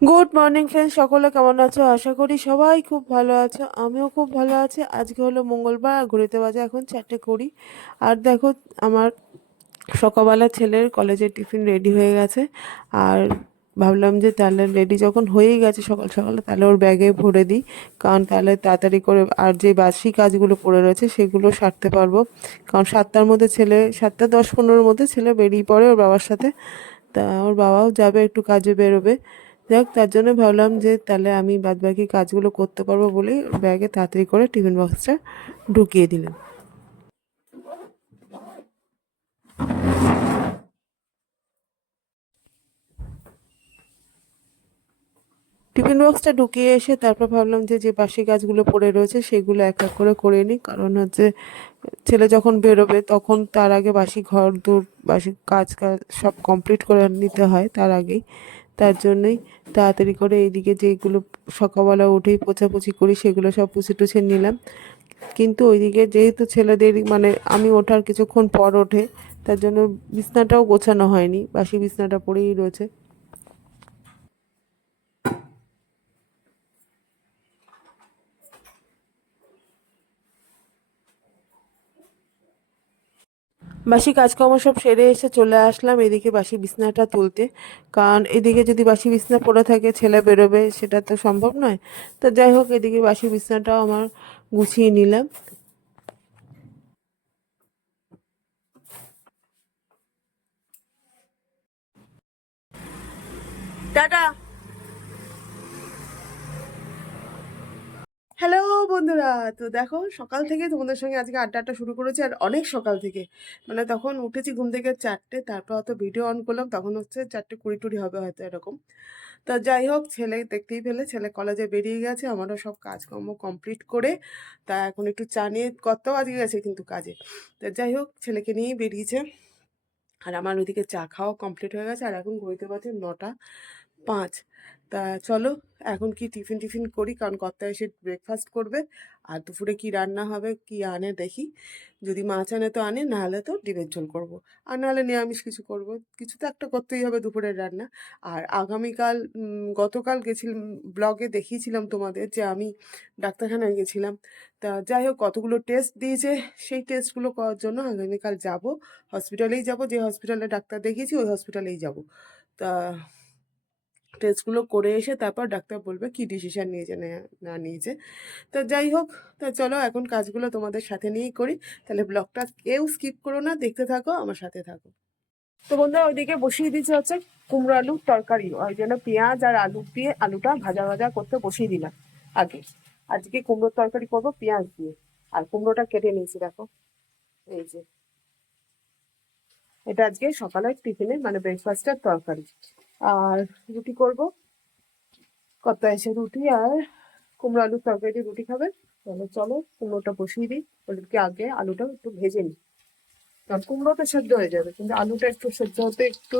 Good morning friends, সকলে কেমন আছো? আশা করি সবাই খুব ভালো আছো। আমিও খুব ভালো আছি। আজকে হলো মঙ্গলবার আর ঘড়িতে বাজে এখন 4:20। আর দেখো, আমার সকালবেলা ছেলের কলেজের টিফিন রেডি হয়ে গেছে। আর ভাবলাম যে তাহলে রেডি যখন হয়েই গেছে সকাল সকালে, তাহলে ওর ব্যাগে ভরে দিই। কারণ তাহলে তাড়াতাড়ি করে আর যে বাসি কাজগুলো পড়ে রয়েছে সেগুলো সারতে পারবো। কারণ 7টার মধ্যে ছেলে, 7:10-15-র মধ্যে ছেলে বেরিয়ে পড়ে ওর বাবার সাথে। তা ওর বাবাও যাবে, একটু কাজে বেরোবে। যাক, তার জন্য ভাবলাম যে তাহলে আমি বাদবাকি কাজগুলো করতে পারবো বলেই ব্যাগে তাড়াতাড়ি করে টিফিন বক্সটা ঢুকিয়ে দিলাম। টিফিন বক্সটা ঢুকিয়ে এসে তারপর ভাবলাম যে যে বাসি কাজগুলো পড়ে রয়েছে সেগুলো এক এক করে করে নিই। কারণ হচ্ছে ছেলে যখন বেরোবে তখন তার আগে বাসি ঘর দূর বাসি কাজ কাজ সব কমপ্লিট করে নিতে হয় তার আগেই। তার জন্যই তাড়াতাড়ি করে এইদিকে যেগুলো সকালবেলা উঠেই পোছাপুছি করি সেগুলো সব পুছে টুছে নিলাম। কিন্তু ওইদিকে যেহেতু ছেলেদের মানে আমি ওঠার কিছুক্ষণ পর ওঠে, তার জন্য বিছনাটাও গোছানো হয়নি, বাসি বিছনাটা পড়েই রয়েছে। বাসি কাজকর্ম সব সেরে এসে চলে আসলাম এদিকে বাসি বিছনাটা তুলতে। কারণ এদিকে যদি বাসি বিছনা পড়ে থাকে ছেলে বেরোবে, সেটা তো সম্ভব নয়। তো যাই হোক, এদিকে বাসি বিছনাটাও আমার গুছিয়ে নিলাম। টাটা। হ্যালো বন্ধুরা, তো দেখো সকাল থেকে তোমাদের সঙ্গে আজকে আড্ডাটা শুরু করেছি, আর অনেক সকাল থেকে। মানে তখন উঠেছি ঘুম থেকে 4টে, তারপর হয়তো ভিডিও অন করলাম, তখন হচ্ছে 4:20-20 হবে হয়তো এরকম। তা যাই হোক, ছেলে দেখতেই পেলে ছেলে কলেজে বেরিয়ে গেছে, আমারও সব কাজকর্ম কমপ্লিট করে তা এখন একটু চা নিয়ে কত আজকে গেছে কিন্তু কাজে। তা যাই হোক, ছেলেকে নিয়েই বেরিয়েছে। আর আমার ওইদিকে চা খাওয়া কমপ্লিট হয়ে গেছে, আর এখন ঘড়িতে বাজে 9:05। তা চলো এখন কি টিফিন টিফিন করি, কারণ কর্তা এসে ব্রেকফাস্ট করবে। আর দুপুরে কি রান্না হবে কি আনে দেখি। যদি মাছ আনে তো আনে, না হলে তো ডিমের ঝোল করবো। আর নাহলে নিরামিষ কিছু করব। কিছু তো একটা করতেই হবে দুপুরের রান্না। আর আগামীকাল গতকাল গেছিলাম, ব্লগে দেখিয়েছিলাম তোমাদের যে আমি ডাক্তারখানায় গেছিলাম। তা যাই হোক, কতগুলো টেস্ট দিয়েছে, সেই টেস্টগুলো করার জন্য আগামীকাল যাব। হসপিটালেই যাব, যে হসপিটালে ডাক্তার দেখিয়েছি ওই হসপিটালেই যাব। তা টেস্টগুলো করে এসে তারপর ডাক্তার বলবে কি ডিসিশন নিয়েছে না না নিয়েছে। তো যাই হোক, তা চলো এখন কাজগুলো তোমাদের সাথে নিয়েই করি। তাহলে ব্লগটা কেউ স্কিপ করো না, দেখতে থাকো, আমার সাথে থাকো। তো বন্ধুরা, ওইদিকে বসিয়ে দিচ্ছে হচ্ছে কুমড়ো আলুর তরকারি। ওই জন্য পেঁয়াজ আর আলু দিয়ে আলুটা ভাজা ভাজা করতে বসিয়ে দিলাম আগে। আজকে কুমড়োর তরকারি করবো পেঁয়াজ দিয়ে। আর কুমড়োটা কেটে নিয়েছি দেখো, এই যে। এটা আজকে সকালের টিফিনে মানে ব্রেকফাস্টের তরকারি। আর রুটি করব, কত এসে রুটি আর কুমড়ো আলুর তরকারি দিয়ে রুটি খাবে। তাহলে চলো কুমড়োটা বসিয়ে দিই। ওদেরকে আগে আলুটা একটু ভেজে নিই, কারণ কুমড়োটা সেদ্ধ হয়ে যাবে, কিন্তু আলুটা একটু সেদ্ধ হতে একটু,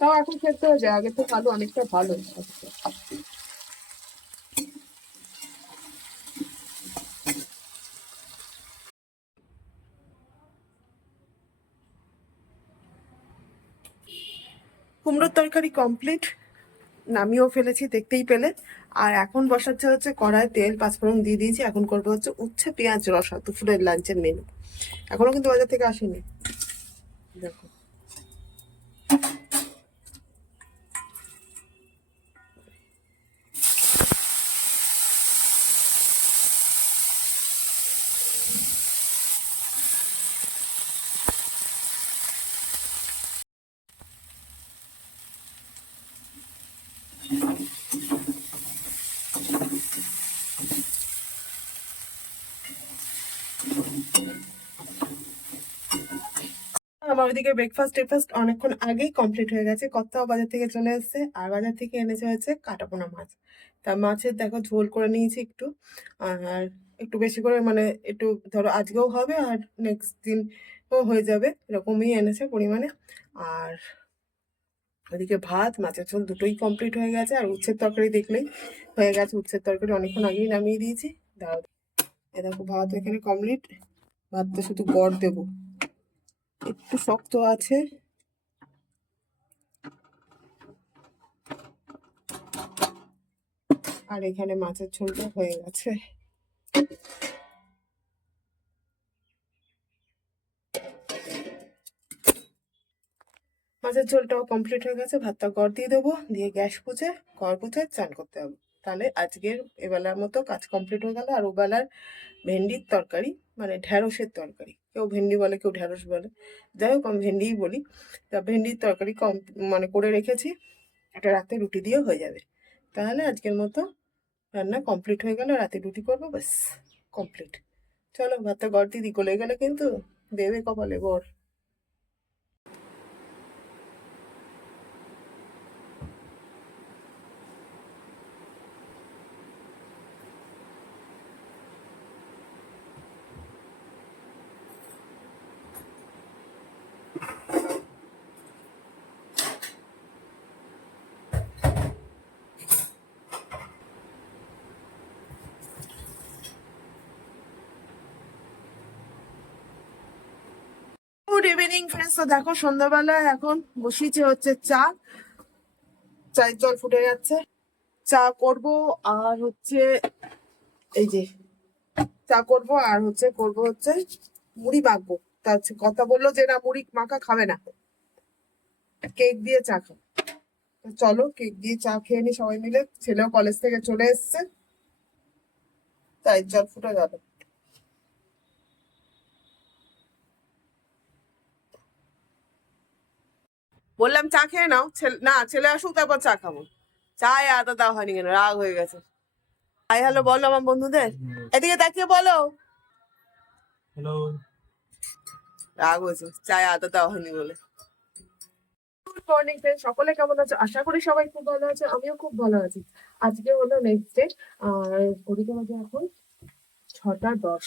তাও এখন সেদ্ধ হয়ে যায়, আগে তো আলু অনেকটা ভালো। কুমড়োর তরকারি কমপ্লিট, নামিয়েও ফেলেছি দেখতেই পেলে। আর এখন বসাচ্ছে হচ্ছে কড়াই, তেল পাঁচফোড়ন দিয়ে দিয়েছি। এখন করবো হচ্ছে উচ্ছে পেঁয়াজ রসা, দুপুরের লাঞ্চের মেনু। এখনো কিন্তু বাজার থেকে আসেনি, দেখো। আমার ওইদিকে ব্রেকফাস্ট টেকফাস্ট অনেকক্ষণ আগেই কমপ্লিট হয়ে গেছে। কর্তাও বাজার থেকে চলে এসেছে, আর বাজার থেকে এনেছে হচ্ছে কাটাপোনা মাছ। তা মাছের দেখো ঝোল করে নিয়েছি একটু। আর একটু বেশি করে মানে একটু ধরো আজকেও হবে আর নেক্সট দিনও হয়ে যাবে, এরকমই এনেছে পরিমাণে। আর ওদিকে ভাত মাছের ঝোল দুটোই কমপ্লিট হয়ে গেছে। আর উচ্ছের তরকারি দেখলেই হয়ে গেছে, উচ্ছের তরকারি অনেকক্ষণ আগেই নামিয়ে দিয়েছি। দাঁড়াও, এ দেখো ভাত এখানে কমপ্লিট। ভাতটা শুধু গড় দেবো, একটু শক্ত আছে। আর এখানে মাছের ঝোলটা হয়ে গেছে। মাছের ঝোলটাও কমপ্লিট হয়ে গেছে, ভাতটা গড় দিয়ে দেবো, দিয়ে গ্যাস পুছে ঘর পুছে চান করতে হবে। তাহলে আজকের এবেলার মতো কাজ কমপ্লিট হয়ে গেল। আর ওবেলার ভেন্ডির তরকারি, মানে ঢ্যাঁড়সের তরকারি, কেউ ভেন্ডি বলে কেউ ঢ্যাঁড়স বলে, যাই হোক আমি ভেন্ডিই বলি। তা ভেন্ডির তরকারি মানে করে রেখেছি, এটা রাতে রুটি দিয়েও হয়ে যাবে। তাহলে আজকের মতো রান্না কমপ্লিট হয়ে গেল, রাতে রুটি করবো, ব্যাস কমপ্লিট। চলো ভাতটা গড় দিদি, গলে গেলে কিন্তু দেবে কপালে বর। Good evening friends. তো দেখো সন্ধ্যাবেলা এখন বসিয়েছে হচ্ছে চায়ের জল ফুটে যাচ্ছে, চা করব। আর হচ্ছে এই যে চা করব, আর করব মুড়ি মাখবো। তা কথা বললো যে না মুড়ি মাখা খাবে না, কেক দিয়ে চা খাবে। তো চলো কেক দিয়ে চা খেয়ে নি সবাই মিলে। ছেলেও কলেজ থেকে চলে এসছে, চায়ের জল ফুটে গেল। বললাম চা খেয়ে নাও, না ছেলে আসুক তারপর চা খাবো। চায় আদা দেওয়া হয়নি কেন, রাগ হয়ে গেছে। হাই হ্যালো বলো আমার বন্ধুদের, এদিকে তাকিয়ে বলো। হ্যালো। রাগ হয়েছে, চায় আদা দেওয়া হয়নি বলে। গুড মর্নিং ফ্রেন্ড, সকলে কেমন আছো? আশা করি সবাই খুব ভালো আছে, আমিও খুব ভালো আছি। আজকে হলো নেক্সট ডে, আর ঘড়িতে বাজে এখন 6টা 10।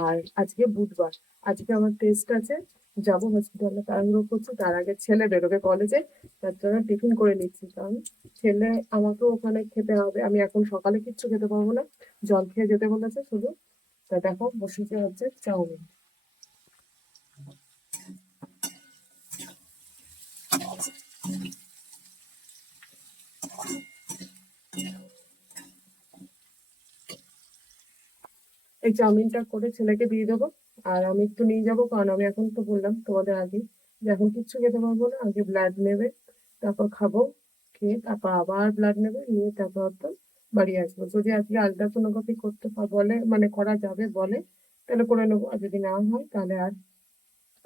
আর আজকে বুধবার, আজকে আমার টেস্ট আছে, যাবো হসপিটালে, তাড়াহুড়ো করছি। তার আগে ছেলে বেরোবে কলেজে, তার জন্য টিফিন করে নিচ্ছি, কারণ ছেলে আমাকেও ওখানে খেতে হবে। আমি এখন সকালে কিচ্ছু খেতে পারবো না, জল খেয়ে যেতে বলেছে শুধু। তা দেখো বসেছে হচ্ছে চাউমিন। এই চাউমিনটা করে ছেলেকে দিয়ে দেবো, আর আমি একটু নিয়ে যাবো, কারণ আমি এখন তো বললাম তোমাদের আগে যে এখন কিচ্ছু খেতে পারবো না। আগে ব্লাড নেবে, তারপর খাবো, খেয়ে তারপর আবার ব্লাড নেবে, নিয়ে তারপর তো বাড়ি আসবো। যদি আজকে আলট্রাসোনোগ্রাফি করতে বলে, মানে করা যাবে বলে, তাহলে করে নেবো। আর যদি না হয় তাহলে আর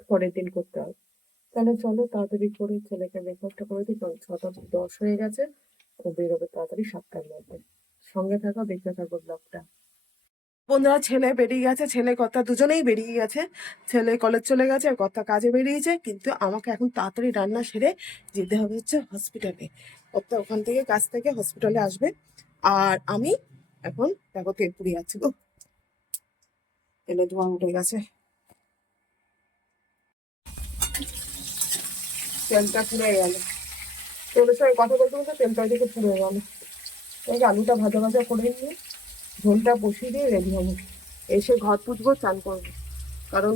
পরের দিন করতে হবে। তাহলে চলো তাড়াতাড়ি করে ছেলেকে ব্রেকফাস্টটা করে দিই, কারণ 6টা 10 হয়ে গেছে, ও বেরোবে তাড়াতাড়ি 7টার মধ্যে। সঙ্গে থাকো, দেখতে থাকো ব্লগটা। বন্ধুরা ছেলে বেরিয়ে গেছে, ছেলে কর্তা দুজনেই বেরিয়ে গেছে। ছেলে কলেজ চলে গেছে আর কর্তা কাজে বেরিয়েছে, কিন্তু আমাকে এখন তাড়াতাড়ি রান্না সেরে যেতে হবে হচ্ছে হসপিটালে। কর্তা ওখান থেকে কাজ থেকে হসপিটালে আসবে। আর আমি এখন দেখো তেল পুড়িয়ে যাচ্ছি গো, তেলে ধোঁয়া উঠে গেছে, তেলটা পুড়ে গেল। তেলের সঙ্গে কথা বলতে বলতে তেলটা ওইদিকে পুড়ে গেল। আলুটা ভাজা ভাজা করে নিয়ে ঝোলটা বসিয়ে দিয়ে রেডি হবো, এসে ঘর পুছবো, চান করবো। কারণ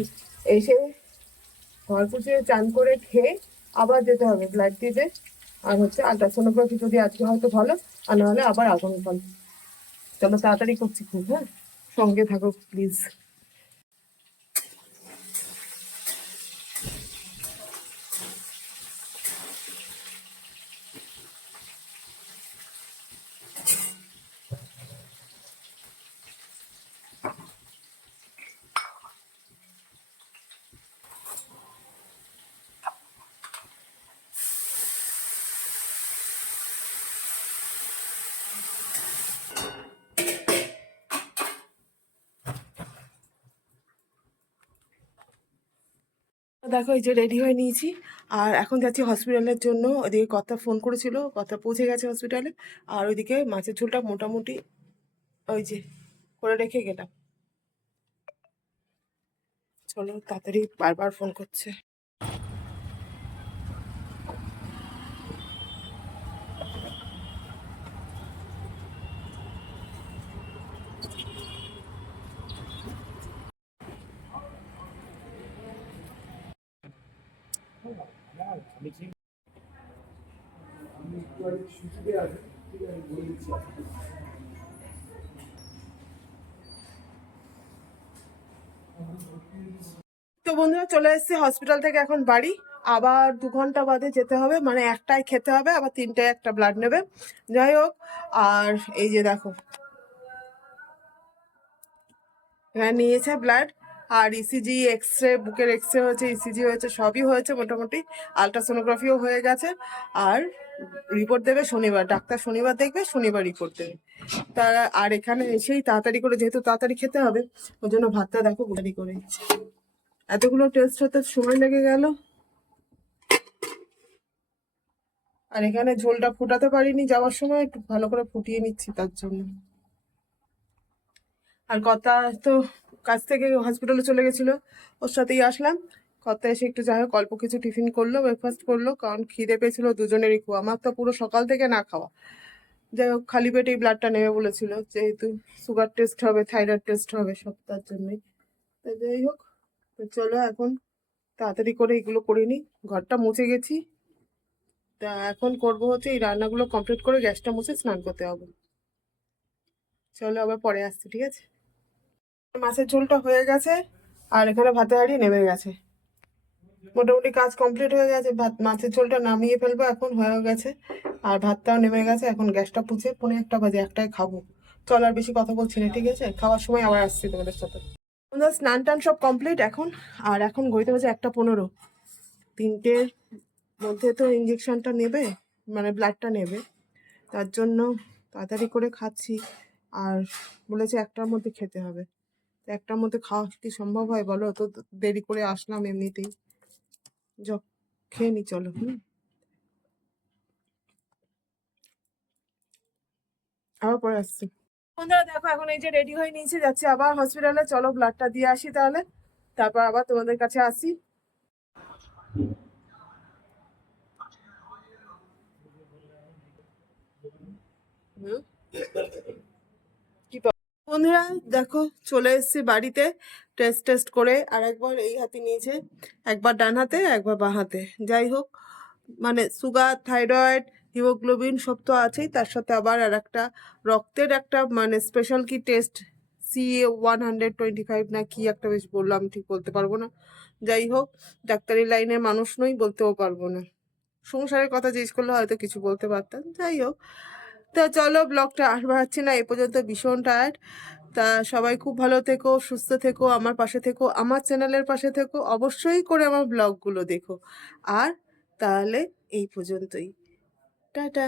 এসে ঘর পুছিয়ে চান করে খেয়ে আবার যেতে হবে ব্লাড দিতে। আর আলট্রাসোনোগ্রাফি যদি আজকে হয়তো ভালো, আর নাহলে আবার আগামীকাল। চলো তাড়াতাড়ি করছি খুব, হ্যাঁ সঙ্গে থাকো প্লিজ। দেখো এই যে রেডি হয়ে নিয়েছি, আর এখন যাচ্ছি হসপিটালের জন্য। ওইদিকে কথা ফোন করেছিল, কথা পৌঁছে গেছে হসপিটালে। আর ওইদিকে মাছের ঝোলটা মোটামুটি ওই যে করে রেখে গেলাম। চলো তাড়াতাড়ি, বারবার ফোন করছে। তো বন্ধুরা চলে এসেছি হসপিটাল থেকে এখন বাড়ি। আবার 2 ঘন্টা বাদে যেতে হবে, মানে একটায় খেতে হবে, আবার 3টায় একটা ব্লাড নেবে। যাই হোক, আর এই যে দেখো হ্যাঁ নিয়েছে ব্লাড, আর ইসিজি এক্সরে, বুকের এক্সরে হয়েছে, ইসিজি হয়েছে, সবই হয়েছে মোটামুটি, আলট্রাসোনোগ্রাফিও হয়ে গেছে। আর রিপোর্ট দেবে শনিবার, ডাক্তার শনিবার দেখবে, শনিবার রিপোর্ট দেবে। তারা আর এখানে এসেই তাড়াতাড়ি করে, যেহেতু তাড়াতাড়ি খেতে হবে ওই জন্য ভাতটা দেখো তাড়াতাড়ি করে, এতগুলো টেস্ট হতে সময় লেগে গেল। আর এখানে ঝোলটা ফুটাতে পারিনি, যাওয়ার সময় একটু ভালো করে ফুটিয়ে নিচ্ছি তার জন্য। আর কথা তো কাছ থেকে হসপিটালে চলে গেছিল, ওর সাথেই আসলাম। কথা এসে একটু যাই হোক অল্প কিছু টিফিন করলো, ব্রেকফাস্ট করলো, কারণ খিদে পেয়েছিল দুজনেরই খুব, আমার তো পুরো সকাল থেকে না খাওয়া। যাই হোক খালি পেটেই ব্লাডটা নেবে বলেছিল, যেহেতু সুগার টেস্ট হবে, থাইরয়েড টেস্ট হবে, সব তার জন্যই। তো যাই হোক, তো চলো এখন তাড়াতাড়ি করে এগুলো করে নিই। ঘরটা মুছে গেছি, তা এখন করবো হচ্ছে এই রান্নাগুলো কমপ্লিট করে গ্যাসটা মুছে স্নান করতে হবে। চলো আবার পরে আসছি, ঠিক আছে। মাছের ঝোলটা হয়ে গেছে, আর এখানে ভাতে হাঁড়ি নেমে গেছে, মোটামুটি কাজ কমপ্লিট হয়ে গেছে। ভাত মাছের ঝোলটা নামিয়ে ফেলবো, এখন হয়ে গেছে। আর ভাতটাও নেমে গেছে, এখন গ্যাসটা পুছে 1:45 একটায় খাবো। চল আর বেশি কথা বলছি না, ঠিক আছে, খাওয়ার সময় আবার আসছি তোমাদের সাথে। আমাদের স্নান টান সব কমপ্লিট এখন। আর এখন ঘড়িতে বাজে 1:15, 3টের মধ্যে তো ইঞ্জেকশনটা নেবে, মানে ব্লাডটা নেবে, তার জন্য তাড়াতাড়ি করে খাচ্ছি। আর বলেছে 1টার মধ্যে খেতে হবে, তো 1টার মধ্যে খাওয়া কি সম্ভব হয় বলো, তো দেরি করে আসলাম এমনিতেই। যাও খেয়ে নি, চলো। আবার পরে আসছি। বন্ধুরা দেখো এখন এই যে রেডি হয়ে নিয়েছি, যাচ্ছি আবার হসপিটালে, চলো ব্লাডটা দিয়ে আসি তাহলে, তারপর আবার তোমাদের কাছে আসি। হুম, বন্ধুরা দেখো চলে এসেছি বাড়িতে, টেস্ট টেস্ট করে। আর একবার এই হাতে নিয়েছে, একবার ডান হাতে, একবার বাঁ হাতে। যাই হোক, মানে সুগার, থাইরয়েড, হিমোগ্লোবিন সব তো আছেই, তার সাথে আবার আর একটা রক্তের একটা মানে স্পেশাল কি টেস্ট, CA 125 না কি একটা বেশ বললো, আমি ঠিক বলতে পারবো না। যাই হোক, ডাক্তারি লাইনের মানুষ নই, বলতেও পারবো না। সংসারের কথা জিজ্ঞেস করলে হয়তো কিছু বলতে পারতাম। যাই হোক, তো চলো ব্লগটা আর বাড়াচ্ছি না, এ পর্যন্ত ভীষণ টায়ার্ড। তা সবাই খুব ভালো থেকো, সুস্থ থেকো, আমার পাশে থেকো, আমার চ্যানেলের পাশে থেকো, অবশ্যই করে আমার ব্লগগুলো দেখো। আর তাহলে এই পর্যন্তই, টাটা।